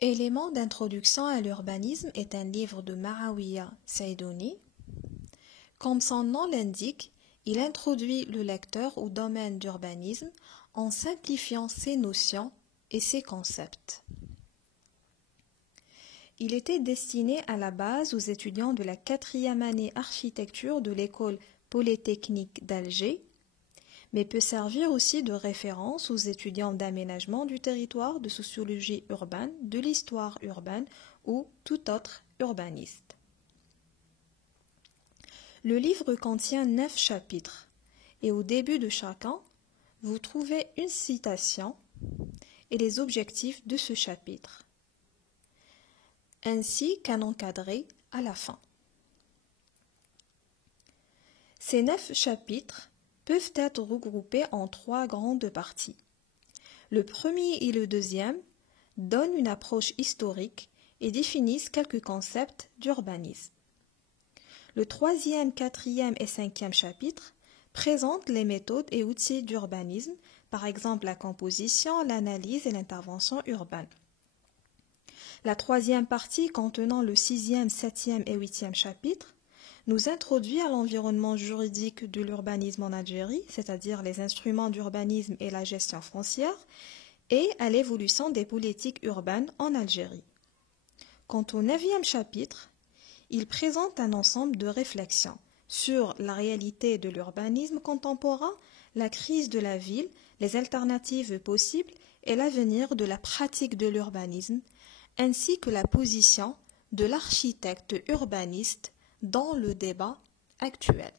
Élément d'introduction à l'urbanisme est un livre de Marawiya Saidouni. Comme son nom l'indique, il introduit le lecteur au domaine d'urbanisme en simplifiant ses notions et ses concepts. Il était destiné à la base aux étudiants de la 4e année architecture de l'école polytechnique d'Alger, mais peut servir aussi de référence aux étudiants d'aménagement du territoire, de sociologie urbaine, de l'histoire urbaine ou tout autre urbaniste. Le livre contient 9 chapitres et au début de chacun, vous trouvez une citation et les objectifs de ce chapitre, ainsi qu'un encadré à la fin. Ces 9 chapitres peuvent être regroupés en 3 grandes parties. Le premier et le deuxième donnent une approche historique et définissent quelques concepts d'urbanisme. Le 3e, 4e et 5e chapitre présentent les méthodes et outils d'urbanisme, par exemple la composition, l'analyse et l'intervention urbaine. La 3e partie, contenant le 6e, 7e et 8e chapitre, nous introduit à l'environnement juridique de l'urbanisme en Algérie, c'est-à-dire les instruments d'urbanisme et la gestion foncière, et à l'évolution des politiques urbaines en Algérie. Quant au 9e chapitre, il présente un ensemble de réflexions sur la réalité de l'urbanisme contemporain, la crise de la ville, les alternatives possibles et l'avenir de la pratique de l'urbanisme, ainsi que la position de l'architecte urbaniste dans le débat actuel.